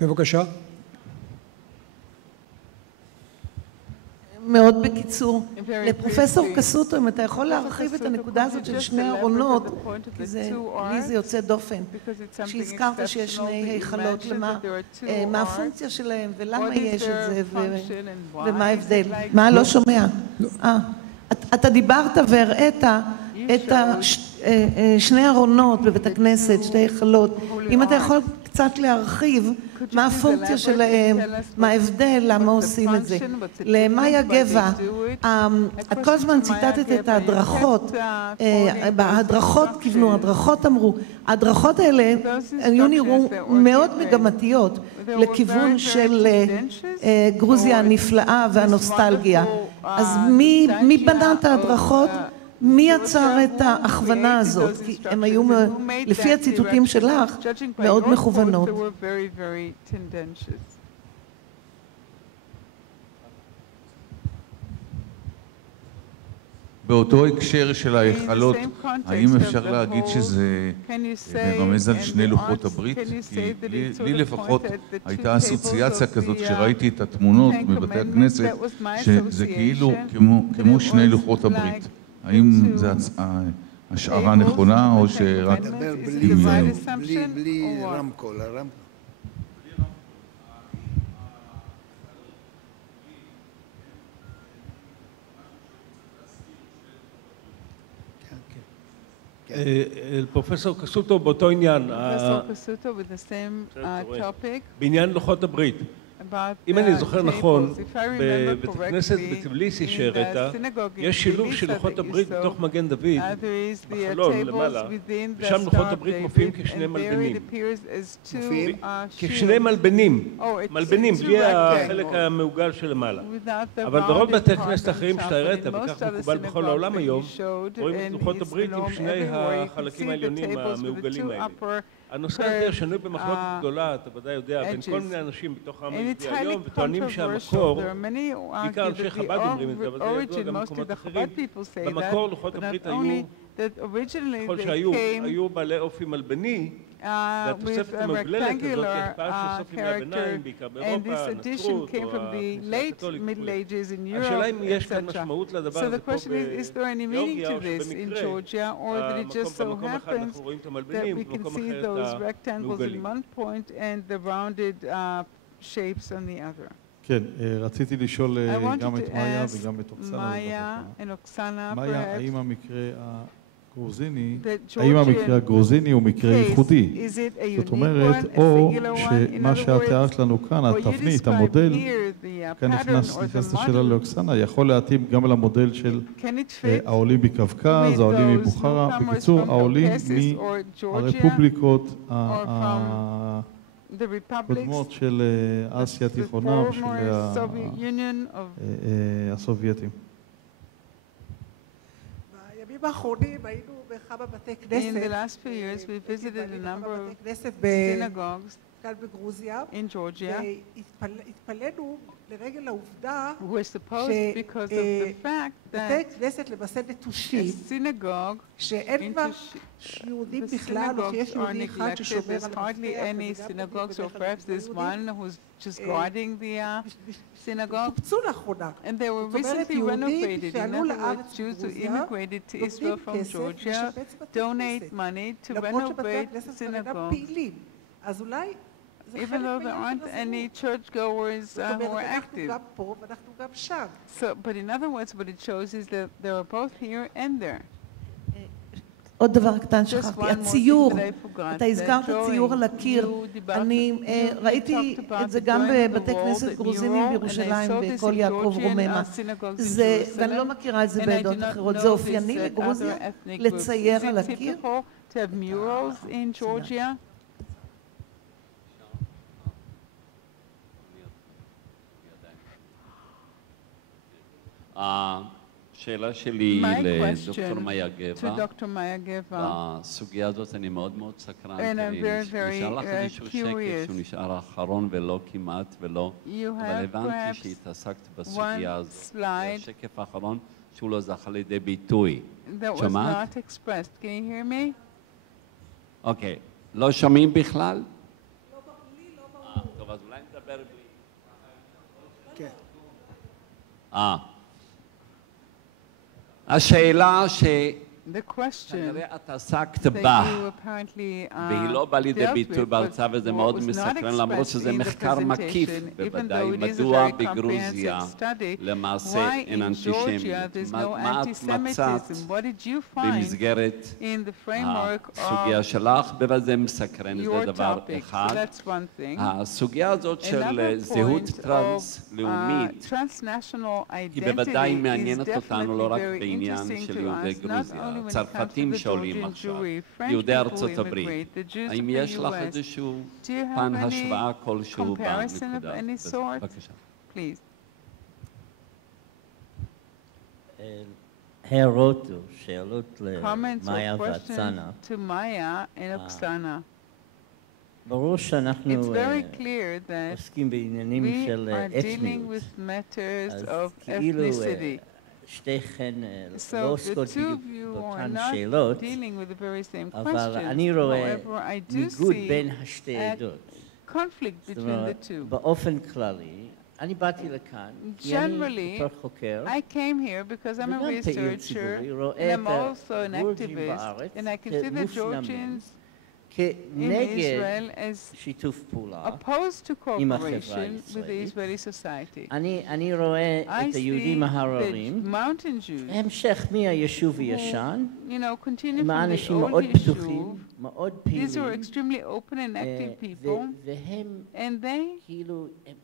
בבקשה. מאוד בקיצור, לפרופסור קסוטו, אם אתה יכול להרחיב את הנקודה הזאת של שני ארונות, כי לי זה יוצא דופן, שהזכרת שיש שני היכלות, מה הפונקציה שלהם ולמה יש את זה ומה ההבדל. מה לא שומע? אתה דיברת והראית את שני ארונות בבית הכנסת, שתי היכלות. אם אתה יכול קצת להרחיב מה הפונקציה שלהם, מה ההבדל, למה עושים את זה. למאיה גבע, את כל הזמן ציטטת את ההדרכות, בהדרכות כיוונו, ההדרכות אמרו, ההדרכות האלה היו נראו מאוד מגמתיות לכיוון של גרוזיה הנפלאה והנוסטלגיה. אז מי בנה את ההדרכות? מי יצר את ההכוונה הזאת? כי הם היו, לפי הציטוטים שלך, מאוד מכוונות. באותו הקשר של ההיכלות, האם אפשר להגיד שזה מרמז על שני לוחות הברית? כי לי לפחות הייתה אסוציאציה כזאת שראיתי את התמונות בבתי הכנסת, שזה כאילו כמו שני לוחות הברית. האם זו השערה נכונה או שרק דמיון? בלי רמקול, הרמקול. פרופסור קסוטו באותו עניין, בעניין לוחות הברית. אם אני זוכר נכון, בבית הכנסת בטביליסי שהראית, יש שילוב של לוחות הברית בתוך מגן דוד, בחלון למעלה, ושם לוחות הברית מופיעים כשני מלבנים. כשני מלבנים, בלי החלק המעוגל שלמעלה. אבל ברוב בתי הכנסת האחרים שאתה הראית, וכך מקובל בכל העולם היום, רואים את לוחות הברית עם שני החלקים העליונים המעוגלים האלה. הנושא הזה שנוי במחלוקת גדולה, אתה ודאי יודע, בין כל מיני אנשים בתוך העם היהודי היום, וטוענים שהמקור, בעיקר אנשי חב"ד אומרים את זה, אבל זה ידוע גם במקומות אחרים, במקור לוחות הברית היו, ככל שהיו בעלי אופי מלבני, והתוספת המוגללת הזאת השפעה של סוף ימי הביניים, בעיקר באירופה, הנצרות או הקתולית. השאלה אם יש כאן משמעות לדבר הזה פה בגיאורגיה, או שבמקרה, במקום אחד אנחנו רואים את המלבנים, במקום אחר את המעוגלים. כן, רציתי לשאול גם את מאיה וגם את אוקסנה. מאיה, האם המקרה הגרוזיני הוא מקרה ייחודי? זאת אומרת, או שמה שאת תיארת לנו כאן, התבנית, המודל, כאן נכנסת השאלה לאוקסנה, יכול להתאים גם למודל של העולים בקווקז, העולים מבוכרה, בקיצור, העולים מהרפובליקות הקודמות של אסיה התיכונה ושל הסובייטים. באחרונים היינו בכמה בתי כנסת. In the last few years we visited a number of synagogues כאן בגרוזיה. in Georgia. והתפלאנו לרגל העובדה שבתי כנסת למעשה נטושים, שאין בה יהודים בכלל, או שיש יהודי אחד ששומר על המפתח, קופצו לאחרונה. זאת אומרת, יהודים שעלו לארץ גרוזיה, נותנים כסף לשפץ בתי כנסת, למרות שבתי הכנסת אינם פעילים. אז אולי even though there aren't any churchgoers who are active. So, but in other words, what it shows is that they are both here and there. עוד דבר קטן שכחתי, הציור, אתה הזכרת ציור על הקיר, אני ראיתי את זה גם בבתי כנסת גרוזינים בירושלים בכל יעקב רוממה, ואני לא מכירה את זה בעדות אחרות, זה אופייני לגרוזיה לצייר על הקיר? השאלה שלי לדוקטור מאיה גבע, בסוגיה הזאת אני מאוד מאוד סקרן, נשאר לך איזשהו שקף שהוא נשאר האחרון ולא כמעט ולא, אבל הבנתי שהתעסקת בסוגיה הזאת, השקף האחרון שהוא לא זכה לידי ביטוי. שמעת? Can you hear me? אוקיי, לא שומעים בכלל? השאלה the question את עסקת that בה, you apparently והיא לא באה לידי dealt ביטוי with, בהרצאה וזה but מאוד what was not מסקרן, למרות שזה expressed in the מחקר מקיף presentation, even בוודאי, though it is a מדוע very בגרוזיה comprehensive study, למעשה why אין in אנטישמיות. Georgia there's מה no את מצאת anti-Semitism? What did you find במסגרת in the framework הסוגיה of שלך? בוודאי מסקרן, זה your דבר topic? So אחד. that's one thing. הסוגיה הזאת של Another זהות point of טרנס-לאומית transnational היא בוודאי identity is מעניינת אותנו לא definitely רק very בעניין interesting של to יהודי us, not גרוזיה, only when it comes to צרפתים the שעולים Georgian עכשיו, Jewry, French יהודי people ארצות who הברית. immigrate, the Jews האם of יש the לך US. איזשהו Do you פן have any השוואה כלשהו comparison of בנקודה? any sort? בבקשה. Please. הערות או שאלות Comments למאיה or ואקסנה. questions to Maya and Aksana. ברור שאנחנו It's very clear that עוסקים בעניינים we של are dealing אתניות. with matters אז of כאילו ethnicity. שתיכן לא So the עוסקות two בדיוק of you are באותן not שאלות, dealing with the very same אבל questions. אני רואה However, I do ניגוד see בין השתי a עדות. conflict זאת between אומרת, the two. באופן כללי, אני באתי לכאן, כי אני Generally, בתור חוקר, I came here because I'm a וגם פעיל researcher ציבורי, and רואה I'm את also an הגורג'ים activist, בארץ and I can see the כמופנמים, Georgians in כנגד Israel as שיתוף פעולה. opposed to עם החברה cooperation with the הישראלית. Israeli society. אני רואה I את see היהודים the ההררים, mountain Jews המשך מהיישוב הישן, who, continue עם from the האנשים old מאוד פתוחים, יישוב. מאוד These פעילים, are extremely open and active people, והם and they כאילו הם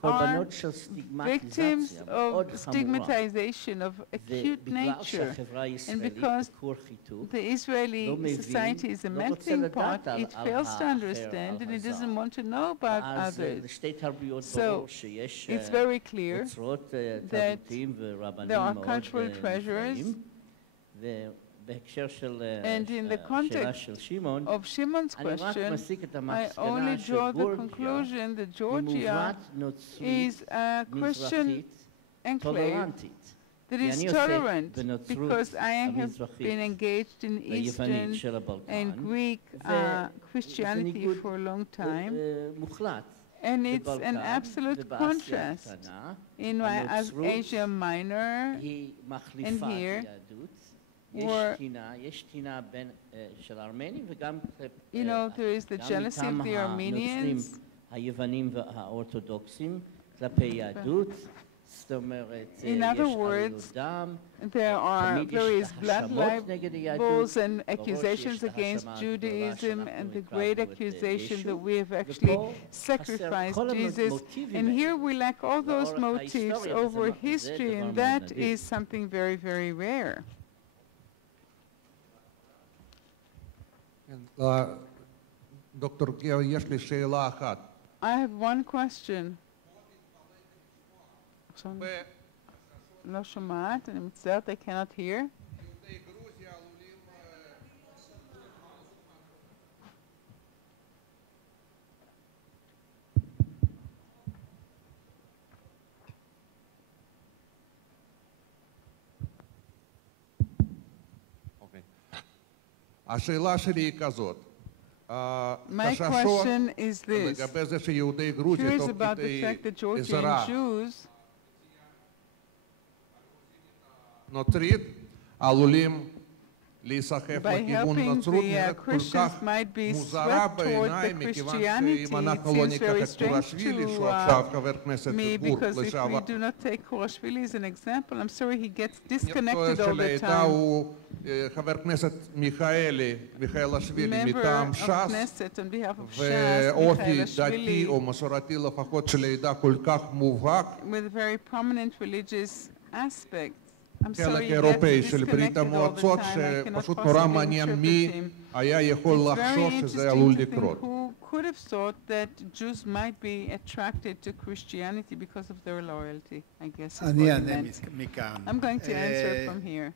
קורבנות של victims סטיגמטיזציה מאוד of חמורה. stigmatization of acute ובגלל nature. שהחברה הישראלית because בכור חיתוך, The Israeli לא מבין, society is a לא רוצה melting לדעת pot. על It fails to האחר, understand על and it הזר. doesn't want to know about ואז others. לשתי תרבויות So, ברור שיש It's very clear אוצרות that תרבותיים ורבנים there are מאוד cultural treasures, נפלאים. ובהקשר של and in the השאלה context של שמעון, of Shimon's אני רק question, מסיק את I המסקנה only של draw the גורג'יה conclusion that היא Georgia מעוות נוצרית is a Christian מזרחית enclave טולרנטית. that כי is אני עוסק tolerant בנוצרות because I have המזרחית been engaged in היוונית Eastern של and הבלקן, Greek Christianity ניגוד for a long time. מוחלט. And it's בבלקן an absolute ובאסיה contrast הקטנה, in my הנוצרות Asia Minor. היא מחליפה את here, היהדות. יש טינה בין של הארמנים וגם there is the jealousy of the הנוצרים Armenians. היוונים והאורתודוקסים כלפי יהדות. זאת אומרת, In יש other words, עלילות דם, There are תמיד יש various את blood ההאשמות נגד היהדות, libels and ברור שיש accusations את against ההאשמה הגדולה Judaism שאנחנו and the הקרבנו great את accusation ישו, that we have actually ופה sacrificed כל Jesus. המוטיבים And האלה. here we lack all those לאורך motives ההיסטוריה, over וזה history, דבר and מאוד that נדיר. is something very, very rare. דוקטור גאו, יש לי שאלה אחת. I have one question. לא שומעת, אני מצטערת, I cannot hear. יהודי גרוזיה עלולים... השאלה שלי היא כזאת. My question is this. לגבי זה שיהודי גרוזיה Curious תוך about the כדי fact that Georgian עזרה Jews נוצרית עלולים להיסחף by לכיוון helping נצרות the נראית כל Christians כך might be מוזרה swept toward בעיניי, the מכיוון Christianity. שאם It אנחנו לא seems ניקח very את strange קורשווילי, to שהוא עכשיו חבר כנסת me ציבור because if לשעבר, we do not take Kurashvili as an example, I'm sorry he gets טוען disconnected all the שלעדה time. הוא חבר כנסת מיכאלשווילי Member מטעם of ש"ס, Knesset on behalf of Shas, ואופי דתי Danielashvili, או מסורתי לפחות של העדה כל כך מובהק, with a very prominent religious aspect. I'm חלק sorry he אירופאי gets של ברית disconnected all the המועצות, time. I cannot שפשוט נורא possibly מעניין interpret מי him. היה יכול It's לחשוב very שזה interesting עלול to think לקרות. who could have thought that Jews might be attracted to Christianity because of their loyalty, I guess is what אני it אענה meant. מכאן. I'm going to answer from here.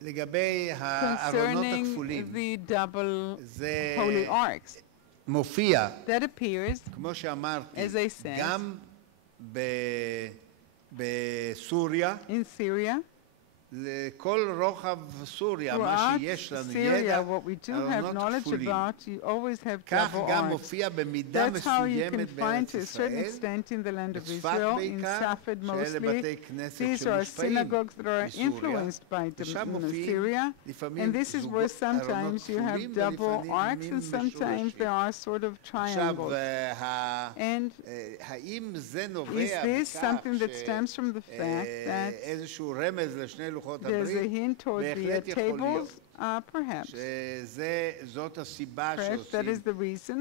לגבי הארונות Concerning הכפולים, the double זה holy arcs, מופיע, that appears, כמו שאמרתי, as I said, גם בסוריה in Syria לכל רוחב סוריה, מה Throughout שיש לנו Syria, ידע, what we do have ארונות knowledge כפולים. about, you always have כך double גם arcs. מופיע במידה That's how you can מסוימת find בארץ to a certain ישראל, extent in the land of בצפת Israel, in בעיקר, Safed שאלה mostly. בתי כנסת These are שמושפעים synagogues that are מסוריה, influenced by ושם Syria, מופיעים and לפעמים this is where ארונות sometimes you have כפולים double ולפעמים arcs, and sometimes there are sort of עכשיו, triangles. And האם זה is נובע this מכך something that stems from the fact that שאיזשהו רמז לשני לוחות there's a הברית? hint toward the בהחלט יכול להיות. tables? Perhaps. שזאת הסיבה Perhaps that is the reason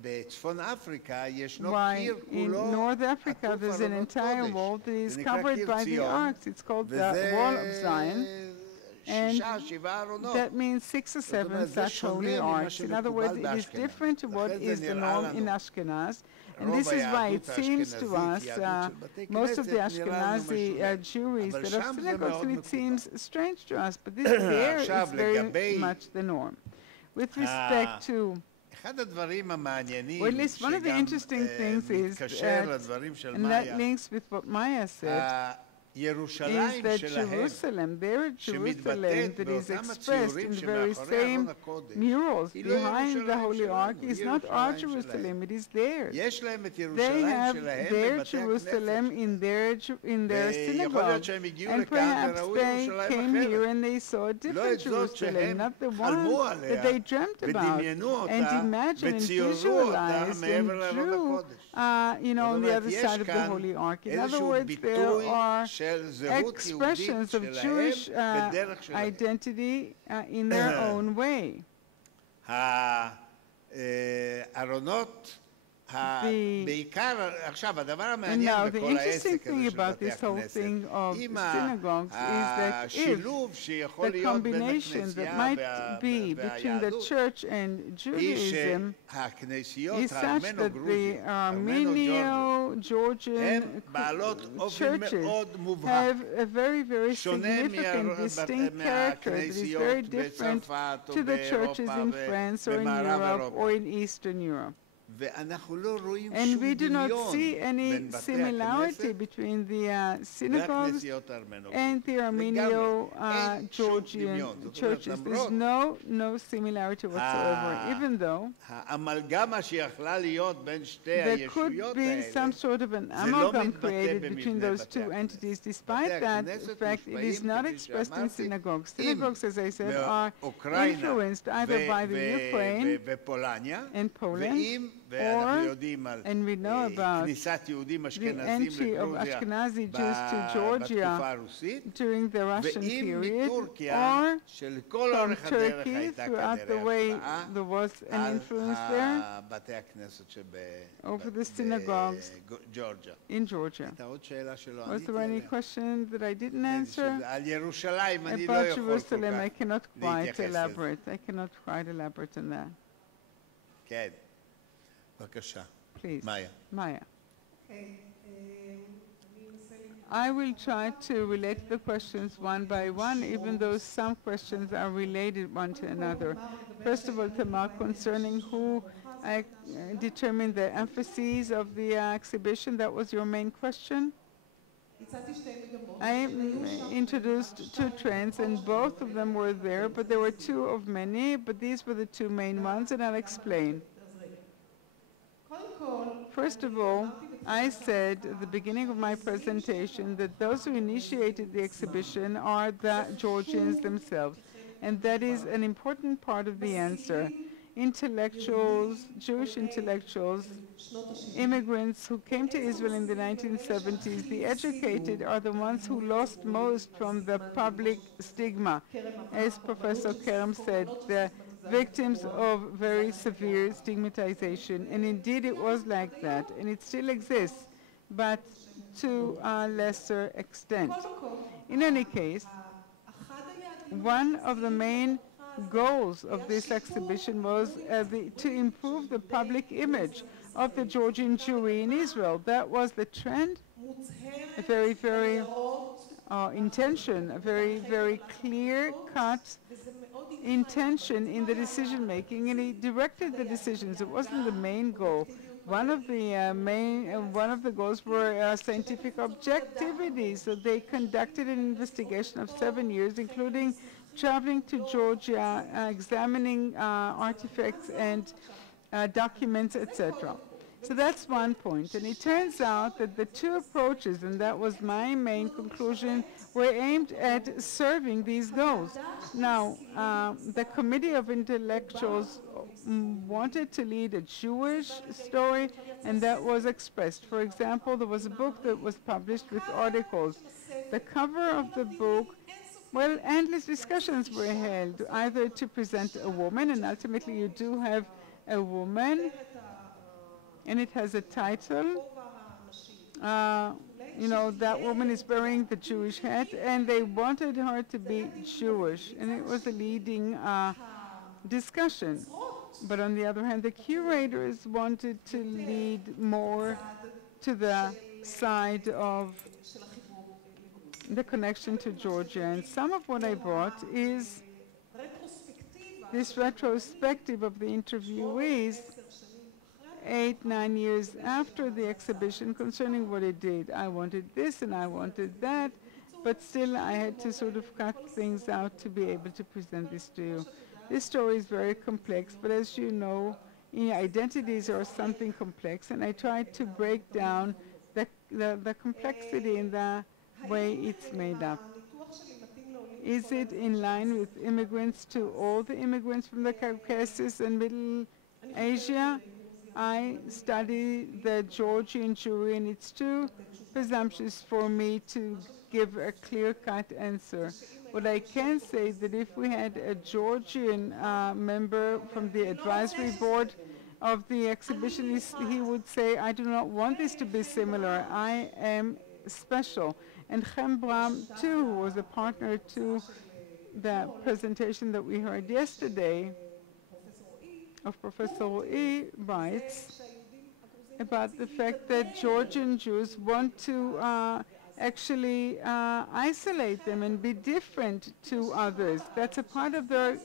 בצפון אפריקה ישנו why קיר in כולו North Africa עטוף there's an ארונות entire קודש. wall that is זה נקרא covered קיר by the ציון, arcs. It's called the Wall of Zion. And שישה, שבעה ארונות. that means 6 or 7 אומרת, זה such שונה holy ממה arcs. In other words, שמקובל it is באשכנז. different to what לכן זה is the נראה norm in לנו. Ashkenaz. And רוב this is why it היהדות seems to us, האשכנזית, יהדות של בתי most of the כנסת, נראה לנו Ashkenazi משונה. Jews אבל that שם are זה synagogues, מאוד and it מקובל. seems strange to us, but this there עכשיו, is very לגבי much the norm. With respect to אחד הדברים המעניינים, Well, at least one of the שגם interesting things is מתקשר לדברים של and מאיה, that links with what Maya said, is ירושלים that שלהם, Jerusalem, their Jerusalem שמתבטאת that is באותם expressed הציורים in the very שמאחורי same ארון הקודש, murals היא לא behind the ירושלים Holy Ark שלנו, is היא not our ירושלים Jerusalem, it is theirs. יש להם את They ירושלים have שלהם their בבתי Jerusalem הכנסת. in their ויכול להיות synagogue. שהם הגיעו And לכאן perhaps וראו they ירושלים came here אחרת. and they saw a לא different את זאת Jerusalem, שהם not the חלמו one עליה, that they dreamt about ודמיינו and אותה, imagined and וציירו אותה visualized מעבר and לארון drew, הקודש. on the זאת other אומרת, side יש of the כאן Holy Ark. In other איזשהו words, there ביטוי are של זהות expressions יהודית of שלהם Jewish בדרך שלהם. identity in their own way. הארונות, בעיקר, עכשיו, הדבר And המעניין now the בכל interesting העסק thing הזה של about בתי this whole הכנסת, thing of עם synagogues is that if השילוב שיכול the להיות בין combination that הכנסייה might be between the והיהדות, church and היא Judaism שהכנסיות is such that the הארמנו-גרוזיות, Armeno-Georgian הן בעלות אופן churches מאוד מובהק, have a very, very שונה significant, distinct character that is very מהכנסיות different בצרפת או to the churches באירופה in France or in ובמערב Europe אירופה. or in Eastern Europe. ואנחנו לא רואים And שום we do not דמיון see any בין בתי similarity הכנסת between the synagogues והכנסיות הארמנו-גרוזיות. and the אין שום Armeno-Georgian דמיון. זאת אומרת, churches. There's למרות no similarity whatsoever, even though האמלגמה שיכלה להיות בין שתי there could הישויות be האלה, some sort of an זה לא amalgam מתבטא created between במבנה those בתי two הכנסת. entities. Despite בתי that הכנסת fact, it is מושפעים, not כפי expressed in שאמרתי, synagogues. אם Synagogues, as I said, are מאוקראינה influenced either by the Ukraine ופולניה, and Poland, ואנחנו יודעים על and we know about כניסת יהודים the אשכנזים entry of לגרוזיה Ashkenazi Jews to בתקופה Georgia הרוסית, during the Russian ואם period, מטורקיה, or שלכל from אורך הדרך Turkey, הייתה throughout the כנראה way השפעה there was an על influence there בתי הכנסת over the synagogues בג'ורג'יה. in Georgia. הייתה עוד שאלה שלא Was עניתי there any עליה. question that I didn't answer? על ירושלים אני לא About יכול כל Jerusalem, I כך cannot quite להתייחס לזה. elaborate. I cannot quite elaborate on that. כן, בבקשה. Please, מאיה. Maya. I will try to relate the questions one by one, even though some questions are related one to another. First of all, Tamar, concerning who determined the emphases of the exhibition, that was your main question? I introduced two trends, and both of them were there, but there were two of many, but these were the two main ones, and I'll explain. First of all, I said at the beginning of my presentation that those who initiated the exhibition are the Georgians themselves, and that is an important part of the answer. Intellectuals, Jewish intellectuals, immigrants who came to Israel in the 1970s, the educated are the ones who lost most from the public stigma. As Professor Kerem said, the victims of very severe stigmatization, and indeed it was like that, and it still exists, but to a lesser extent. In any case, one of the main goals of this exhibition was to improve the public image of the Georgian Jewry in Israel. That was the trend, a very, very intention, a very, very clear-cut intention in the decision-making, and he directed the decisions. It wasn't the main goal. one of the goals were scientific objectivity. So they conducted an investigation of 7 years, including traveling to Georgia, examining artifacts and documents, etc. So that's one point. And it turns out that the two approaches, and that was my main conclusion, were aimed at serving these goals. Now, the Committee of Intellectuals wanted to lead a Jewish story, and that was expressed. For example, there was a book that was published with articles. The cover of the book, well, endless discussions were held, either to present a woman, and ultimately you do have a woman, and it has a title. You know, that woman is wearing the Jewish hat, and they wanted her to be Jewish, and it was a leading discussion. But on the other hand, the curators wanted to lead more to the side of the connection to Georgia. And some of what I brought is this retrospective of the interviewees 8-9 years after the exhibition concerning what it did. I wanted this and I wanted that, but still I had to sort of cut things out to be able to present this to you. This story is very complex, but as you know, identities are something complex, and I tried to break down the complexity in the way it's made up. Is it in line with immigrants to all the immigrants from the Caucasus and Middle Asia? I study the Georgian Jewry, and it's too presumptuous for me to give a clear-cut answer. What I can say is that if we had a Georgian member from the advisory board of the exhibition, he would say, I do not want this to be similar. I am special. And Bram, too, who was a partner to the presentation that we heard yesterday of Professor E. writes about the fact that Georgian Jews want to actually isolate them and be different to others. That's a part of their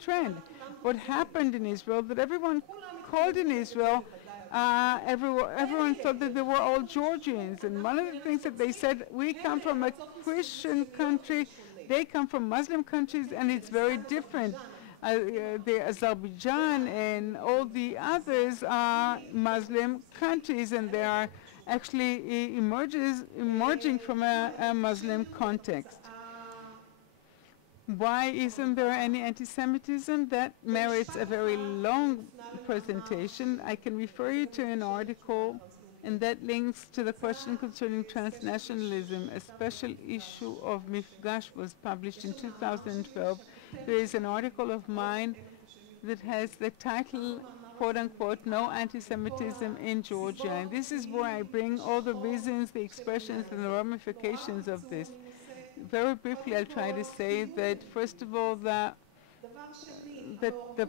trend. What happened in Israel, that everyone called in Israel, everyone thought that they were all Georgians. And one of the things that they said, we come from a Christian country, they come from Muslim countries, and it's very different. The Azerbaijan and all the others are Muslim countries, and they are actually emerging from a Muslim context. Why isn't there any anti-Semitism? That merits a very long presentation. I can refer you to an article, and that links to the question concerning transnationalism. A special issue of Mifgash was published in 2012. There is an article of mine that has the title, quote-unquote, No Anti-Semitism in Georgia. And this is where I bring all the reasons, the expressions, and the ramifications of this. Very briefly, I'll try to say that, first of all, the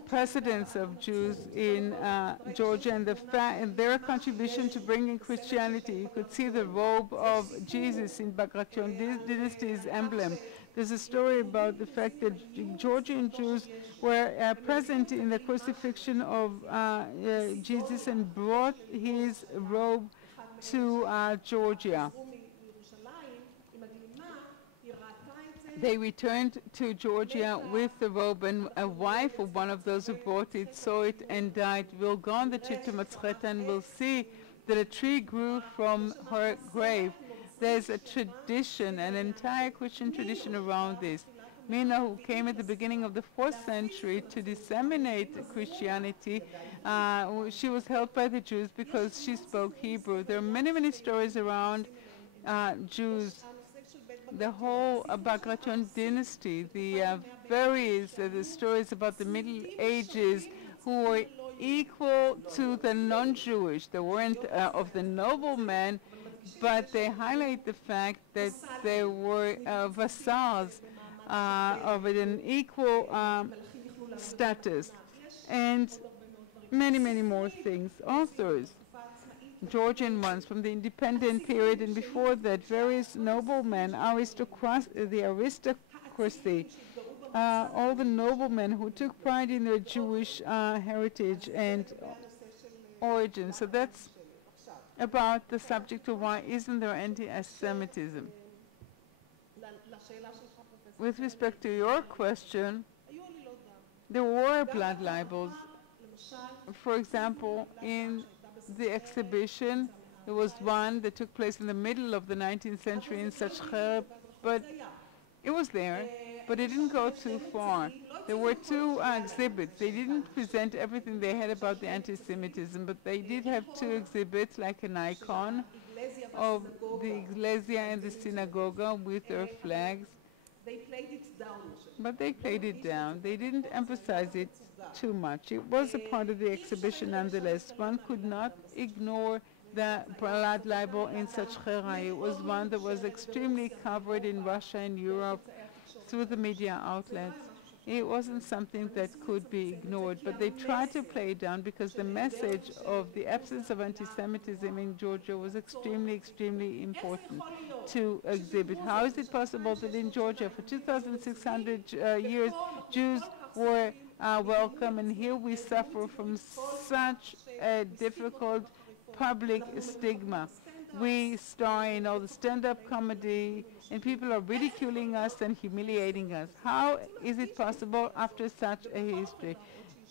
precedence of Jews in Georgia and their contribution to bringing Christianity. You could see the robe of Jesus in Bagration dynasty's emblem. There's a story about the fact that Georgian Jews were present in the crucifixion of Jesus and brought his robe to Georgia. They returned to Georgia with the robe, and a wife of one of those who brought it saw it and died. We'll go on the trip to Matzcheta and we'll see that a tree grew from her grave. There's a tradition, an entire Christian tradition around this. Mina, who came at the beginning of the 4th century to disseminate Christianity, she was helped by the Jews because she spoke Hebrew. There are many, many stories around Jews. The whole Bagration dynasty, the stories about the Middle Ages who were equal to the non-Jewish. They weren't of the noblemen, but they highlight the fact that they were vassals of an equal status, and many, many more things. Authors, Georgian ones from the independent period and before that, various noblemen, the aristocracy, all the noblemen who took pride in their Jewish heritage, and origin. So that's about the subject of why isn't there anti-Semitism. With respect to your question, there were blood libels. For example, in the exhibition, there was one that took place in the middle of the 19th century in Sachcher, but it was there, but it didn't go too far. There were two exhibits. They didn't present everything they had about the anti-Semitism, but they did have two exhibits, like an icon of the Iglesia and the Synagogue with their flags. They played it down. But they played it down. They didn't emphasize it too much. It was a part of the exhibition nonetheless. One could not ignore the blood libel in Sachcher. It was one that was extremely covered in Russia and Europe through the media outlets. It wasn't something that could be ignored, but they tried to play it down because the message of the absence of anti-Semitism in Georgia was extremely, extremely important to exhibit. How is it possible that in Georgia for 2,600 years Jews were welcome, and here we suffer from such a difficult public stigma? We star in all the stand-up comedy, and people are ridiculing us and humiliating us. How is it possible after such a history?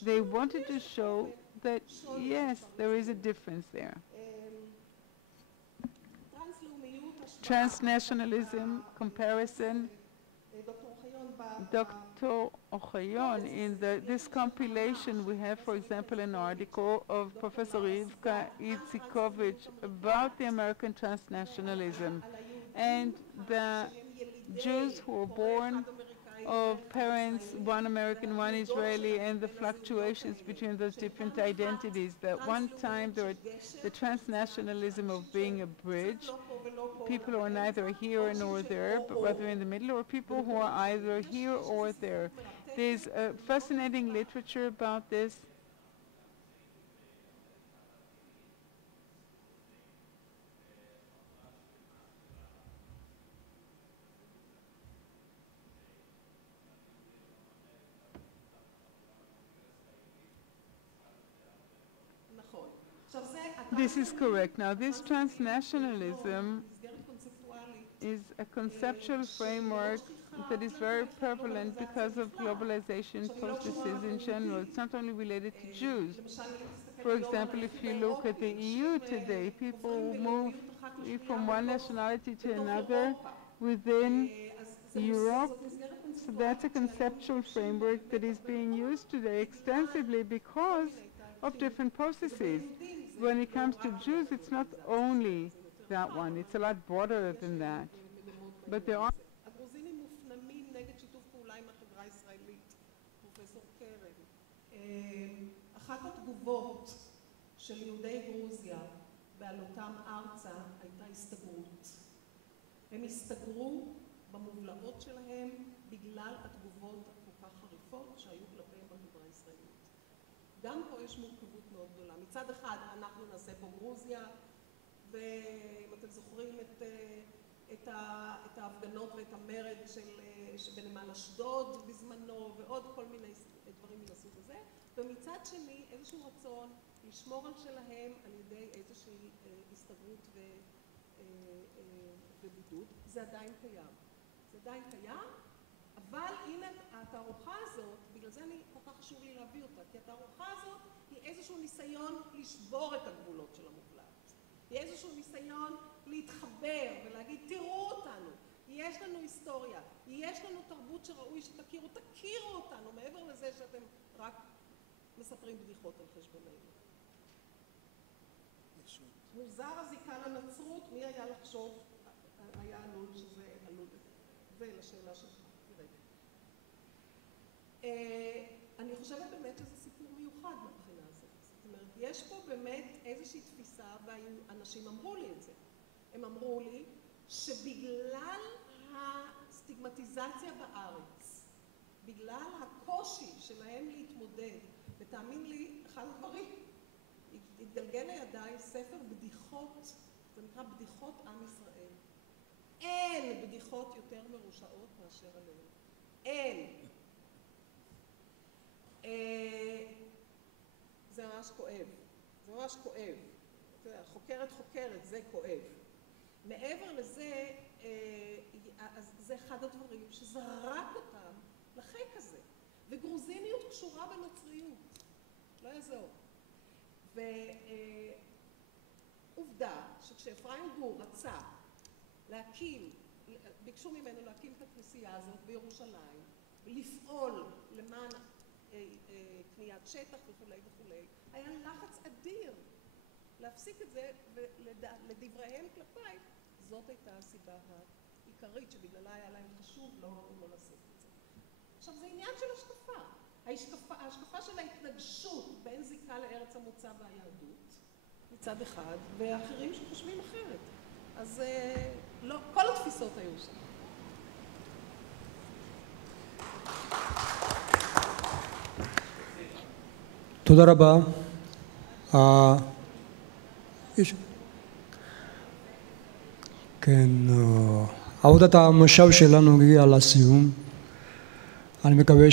They wanted to show that, yes, there is a difference there. Transnationalism, comparison. Dr. Ochayon, in this compilation we have, for example, an article of Professor Rivka Itzikovich about the American transnationalism and the Jews who were born of parents, one American, one Israeli, and the fluctuations between those different identities. That one time there were the transnationalism of being a bridge, people who are neither here nor there, but rather in the middle, or people who are either here or there. There's a fascinating literature about this. This is correct. Now, this transnationalism is a conceptual framework that is very prevalent because of globalization processes in general. It's not only related to Jews. For example, if you look at the EU today, people move from one nationality to another within Europe. So that's a conceptual framework that is being used today extensively because of different processes. When it comes to Jews, it's not only that one. It's a lot broader than that. But there are... אחת התגובות של יהודי גרוזיה בעלותם ארצה הייתה הסתגרות. הם הסתגרו במובלעות שלהם בגלל התגובות הכל כך חריפות שהיו כלפיהם בחברה הישראלית. גם פה יש מורכבות מאוד גדולה. מצד אחד אנחנו נעשה פה גרוזיה, ואם אתם זוכרים את ההפגנות ואת המרד בנמל אשדוד בזמנו, ועוד כל מיני דברים מן הסוג הזה, ומצד שני איזשהו רצון לשמור על שלהם על ידי איזושהי הסתגרות ובידוד. זה עדיין קיים. זה עדיין קיים, אבל הנה התערוכה הזאת, בגלל זה כל כך חשוב לי להביא אותה, כי התערוכה הזאת היא איזשהו ניסיון לשבור את הגבולות של המובלעת. היא איזשהו ניסיון להתחבר ולהגיד, תראו אותנו, יש לנו היסטוריה, יש לנו תרבות שראוי שתכירו, תכירו אותנו, מעבר לזה שאתם רק מספרים בדיחות על חשבוננו. מוזר הזיקה לנצרות, מי היה לחשוב, היה עלול שזה עלול, ולשאלה שלך, תראה. אני חושבת באמת שזה סיפור מיוחד מבחינה הזאת. זאת אומרת, יש פה באמת איזושהי תפיסה, ואנשים אמרו לי את זה. הם אמרו לי שבגלל הסטיגמטיזציה בארץ, בגלל הקושי שלהם להתמודד, ותאמין לי, אחד הדברים, התגלגל לידיי ספר בדיחות, זה נקרא בדיחות עם ישראל. אין בדיחות יותר מרושעות מאשר עליהם. אין. זה ממש כואב. זה ממש כואב. חוקרת, זה כואב. מעבר לזה, זה אחד הדברים שזרק אותם לחיק הזה. וגרוזיניות קשורה בנוצריות. לא יעזור. ועובדה שכשאפרים גור רצה להקים, ביקשו ממנו להקים את הכנסייה הזאת בירושלים, ולפעול למען קניית שטח וכולי וכולי, היה לחץ אדיר להפסיק את זה, ולדבריהם כלפיי, זאת הייתה הסיבה העיקרית שבגללה היה להם חשוב לא לעשות את זה. עכשיו זה עניין של השקפה. ההשקפה של ההתנגשות בין זיקה לארץ המוצא והיהדות מצד אחד, ואחרים שחושבים אחרת. אז לא, כל התפיסות היו שם. תודה רבה. כן, עבודת המושב שלנו הגיעה לסיום. אני מקווה